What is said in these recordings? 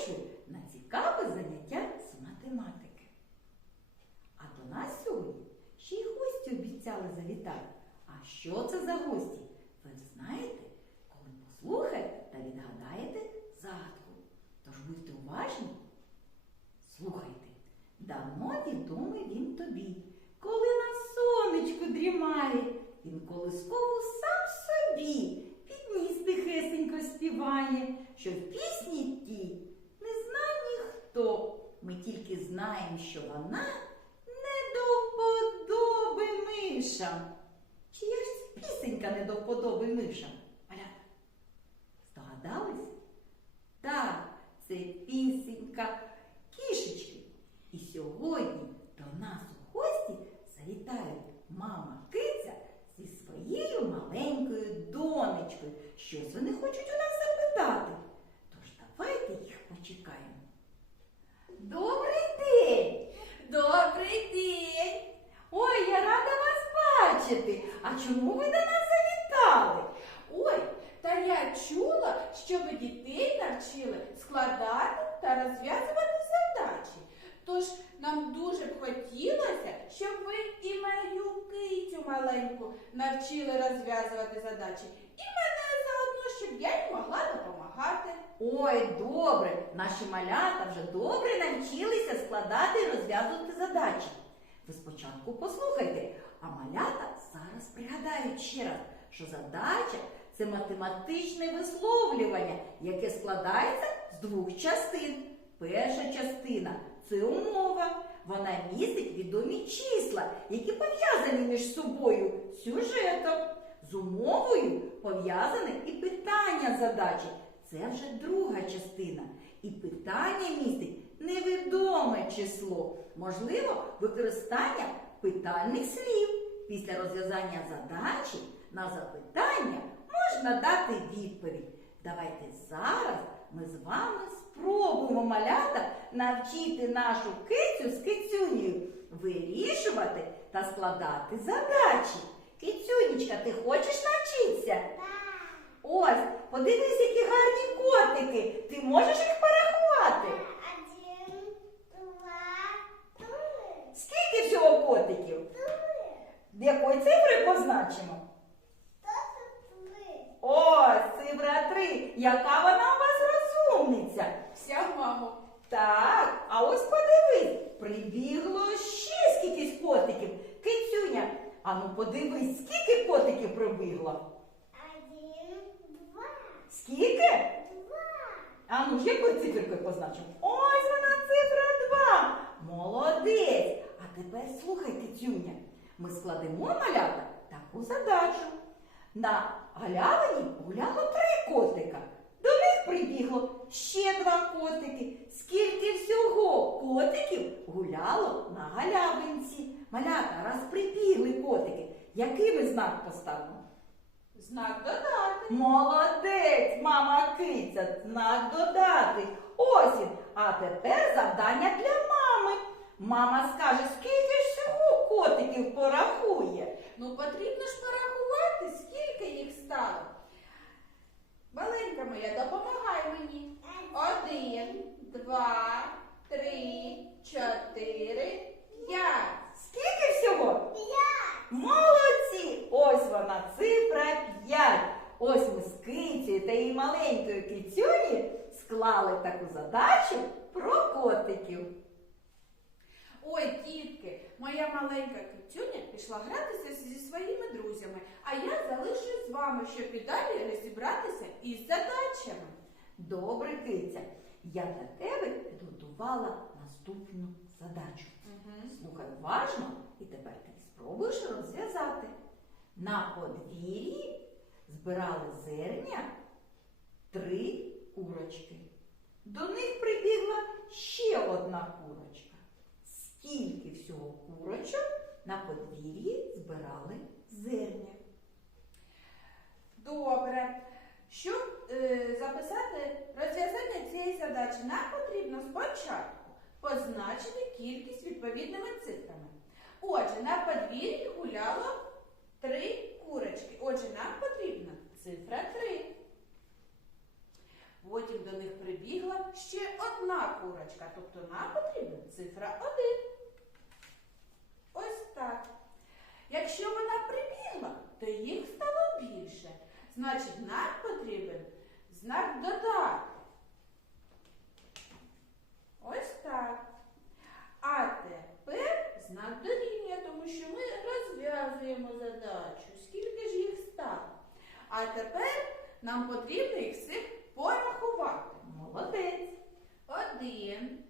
запрошую на цікаве заняття з математики. А до нас сьогодні ще й гості обіцяли завітати. А що це за гості? Ви знаєте, коли послухаєте та відгадаєте загадку. Тож будьте уважні. Слухайте, давно відомий він тобі, коли на сонечку дрімає, він колискову сам собі підніс тихесенько співає, що в пісні тій не знає ніхто. Ми тільки знаємо, що вона не до вподоби мишам. Чия ж пісенька не до вподоби мишам? Малята, здогадались? Так, це пісенька кішечки. І сьогодні до нас у гості завітають мама киця зі своєю маленькою донечкою. Щось вони хочуть у нас запитати. Тож давайте їх почекаємо. Добрий день! Добрий день! Ой, я рада вас бачити. А чому ви до нас завітали? Ой, та я чула, що ви дітей навчили складати та розв'язувати задачі. Тож нам дуже б хотілося, щоб ви і мою кицю навчили розв'язувати задачі. І мене заодно, щоб я їй могла допомагати. Ой, добре, наші малята вже добре навчилися складати і розв'язувати задачі. Ви спочатку послухайте, а малята зараз пригадають ще раз, що задача це математичне висловлювання, яке складається з двох частин. Перша частина це умова. Вона містить відомі числа, які пов'язані між собою сюжетом. З умовою пов'язане і питання задачі. Це вже друга частина. І питання містить невідоме число, можливо, використання питальних слів. Після розв'язання задачі на запитання можна дати відповідь. Давайте зараз ми з вами спробуємо малята навчити нашу кицю з кицюнею вирішувати та складати задачі. Кицюнічка, ти хочеш навчитися? Так. Ось, подивись, які гарні котики. Ти можеш їх порахувати? Один, два, три, Скільки всього котиків? три. Якої цифри позначимо? Тоже три. Ось, цифра 3. Яка вона у вас розумниця? Вся мамо. Так, а ось подивись, прибігло ще скількись котиків. Кицюня, а ну подивись, скільки котиків прибігло? Один, два, Скільки? два. А ну, якою циферкою позначимо? Ось вона цифра 2. Молодець. А тепер слухай, Кицюня. Ми складемо малята таку задачу. На галявині гуляло три котика. До них прибігло ще два котики. Скільки всього котиків гуляло на галявинці? Малята, раз прибігли котики, який ми знак поставимо? Знак додати. Молодець, мама киця, знак додати. Ось він. А тепер завдання для мами. Мама скаже, скільки ж всього котиків порахує. Ну, потрібно ж порахувати, скільки їх стало. Маленька моя, допомагай мені. Один, два, три, чотири, п'ять. Скільки всього? Пять. Молодці! Ось вона, цифра 5. Ось ми з кицею та її маленькою кицюні склали таку задачу про котиків. Ой, дітки, моя маленька кицюня пішла гратися зі своїми друзями, а я залишусь з вами, щоб і далі розібратися із задачами. Добре, киця, я для тебе підготувала наступну задачу. Слухай уважно і тепер ти спробуєш розв'язати. На подвір'ї збирали зерня три курочки. До них прибігла ще одна курочка. Скільки всього курочок на подвір'ї збирали зерня? Добре. Щоб е, записати розв'язання цієї задачі, нам потрібно спочатку позначити кількість відповідними цифрами. Отже, на подвір'ї гуляло три курочки. Отже, нам потрібна цифра 3. Потім до них прибігла ще одна курочка, тобто нам потрібна цифра 1. Ось так. Якщо вона прибігла, то їх стало більше. Значить, нам потрібен знак додати. Ось так. А тепер знак дорівнює, тому що ми розв'язуємо задачу. Скільки ж їх стало? А тепер нам потрібно їх всіх порахувати. Молодець. Один,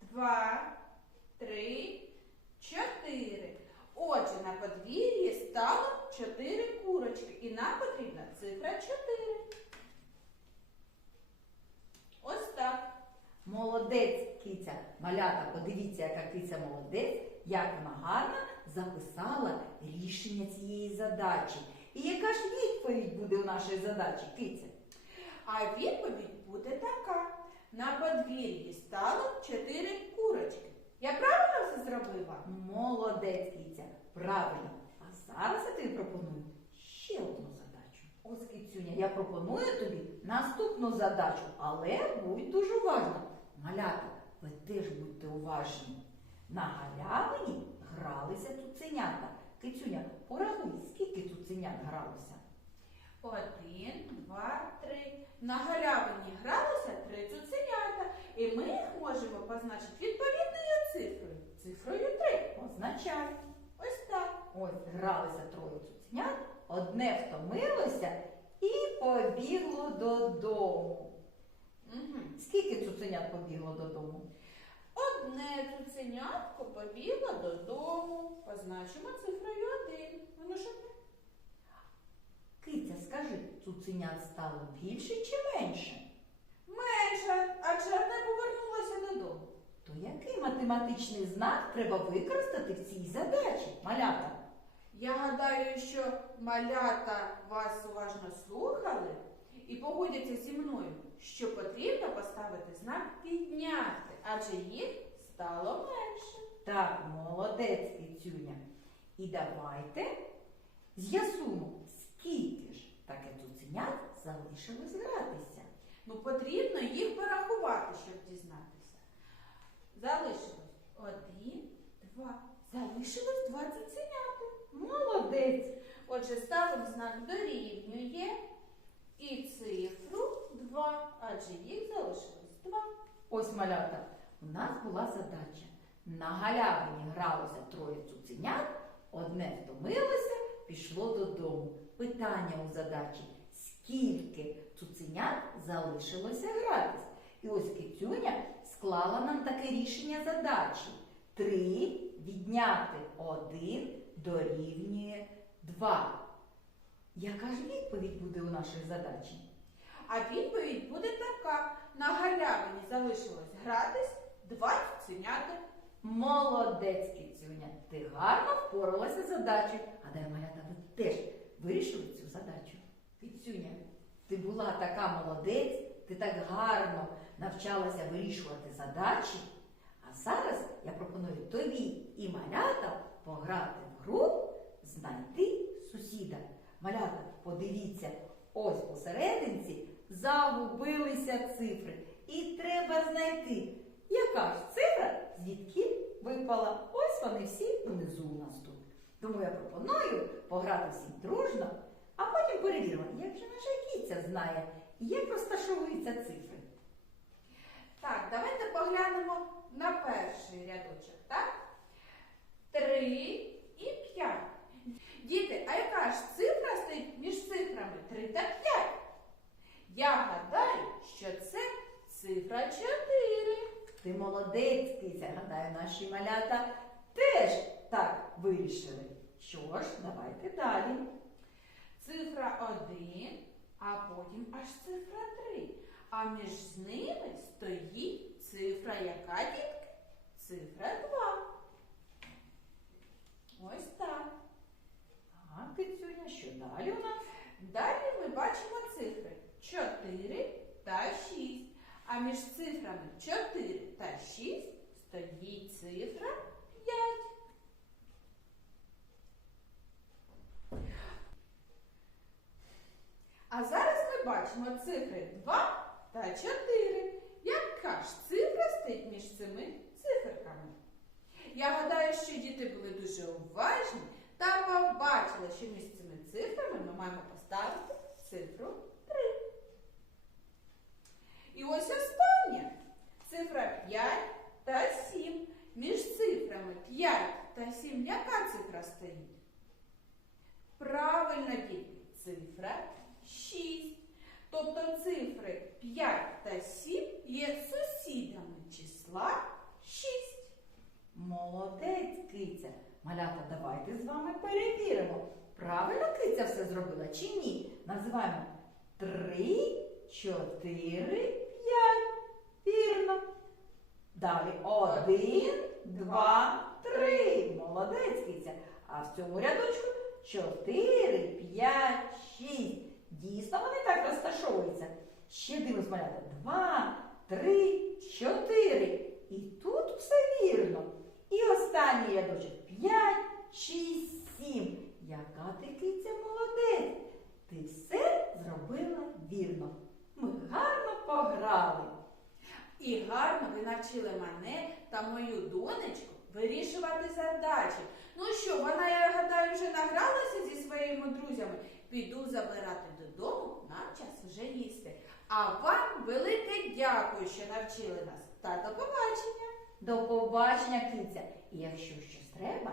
два, три, чотири. Отже, на подвір'ї стало чотири курочки, і нам потрібна цифра чотири. Ось так. Молодець, киця. Малята, подивіться, яка киця молодець, як вона гарно записала рішення цієї задачі. І яка ж відповідь буде у нашої задачі, киця? А відповідь буде така. На подвір'ї стало чотири курочки. Я правильно все зробила? Молодець, киця. Правильно. А зараз я тобі пропоную ще одну задачу. Ось, кицюня, я пропоную тобі наступну задачу, але будь дуже уважна. Малята, ви теж будьте уважні. На галявині гралися цуценята. Кицюня, порахуй, скільки цуценят гралося? Один, два, три. На галявині гралося три цуценята, і ми їх можемо позначити відповідною цифрою. Цифрою три. Позначай. Ось так. Ось гралися троє цуценят, одне втомилося і побігло додому. Угу. Скільки цуценят побігло додому? Одне цуценятко побігло додому. Позначимо цифрою один. Воно ж одне. Киця, скажи, цуценят стало більше чи менше? Менше, адже одне повернулося додому. То який математичний знак треба використати в цій задачі, малята? Я гадаю, що малята вас уважно слухали і погодяться зі мною, що потрібно поставити знак підняти, адже їх стало менше. Так, молодець, кицюня. І давайте з'ясуємо, скільки ж таке цуценят залишилось гратися. Ну, потрібно їх порахувати, щоб дізнатися. Залишилось один, два. Залишилось два цуценяти. Молодець. Отже, ставимо знак дорівнює і цифру 2, адже їх залишилось 2. Ось малята, у нас була задача. На галявині гралося троє цуценят, одне втомилося, пішло додому. Питання у задачі: скільки цуценят залишилося гратись? І ось кицюня склала нам таке рішення задачі. Три відняти один дорівнює два. Яка ж відповідь буде у нашій задачі? А відповідь буде така: на галявині залишилось гратись два цуценята. Молодець, кицюня, ти гарно впоралася з задачею. Гадаю, малята, ви теж вирішили цю задачу. Кицюня, ти була така молодець, ти так гарно навчалася вирішувати задачі. А зараз я пропоную тобі і малятам пограти в гру знайти сусіда. Малята, подивіться, ось посерединці загубилися цифри. І треба знайти, яка ж цифра звідки випала. Ось вони всі внизу у нас тут. Тому я пропоную пограти всім дружно, а потім перевіримо, як же наша кіця знає, як розташовуються цифри. Так, давайте поглянемо на перший рядочок, так? Три і п'ять. Діти, а яка ж цифра стоїть між цифрами 3 та 5? Я гадаю, що це цифра 4. Ти молодець, киця, гадаю, наші малята теж так вирішили. Що ж, давайте далі. Цифра 1, а потім аж цифра 3. А між ними стоїть цифра яка, дітки? Цифра 2. Ось так. Так, кицюня, що далі у нас? Далі ми бачимо цифри 4 та 6. А між цифрами 4 та 6 стоїть цифра 5. А зараз ми бачимо цифри 2 та 4. Яка ж цифра стоїть між цими циферками? Я гадаю, що діти були дуже уважні та побачили, що між цими цифрами ми маємо поставити цифру 3. І ось останнє. Цифра 5 та 7. Між цифрами 5 та 7 яка цифра стоїть? Правильно, діти, цифра 6. Тобто цифри 5 та 7 є сусідами числа 6. Молодець, киця. Малята, давайте з вами перевіримо. Правильно киця все зробила чи ні? Називаємо три, чотири, п'ять. Вірно. Далі один, два, три. Молодець, киця. А в цьому рядочку чотири, п'ять, шість. Дійсно, вони так розташовуються. Ще дивимось, малята. Два, три, чотири. І тут все вірно. І останній рядочок. П'ять, шість, сім. Яка ти киця молодець. Ти все зробила вірно. Ми гарно пограли. І гарно ви навчили мене та мою донечку вирішувати задачі. Ну що, вона, я гадаю, вже награлася зі своїми друзями. Піду забирати додому, нам час вже їсти. А вам велике дякую, що навчили нас. Та до побачення! До побачення, киця. І якщо щось треба,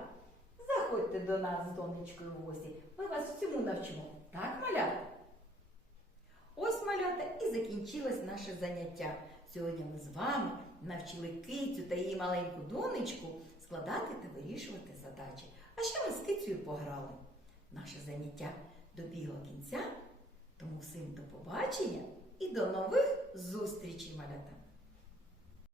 заходьте до нас з донечкою в гості. Ми вас всьому навчимо. Так, малята? Закінчилось наше заняття. Сьогодні ми з вами навчили кицю та її маленьку донечку складати та вирішувати задачі. А ще ми з кицею пограли. Наше заняття добігло кінця, тому всім до побачення і до нових зустрічей, малята!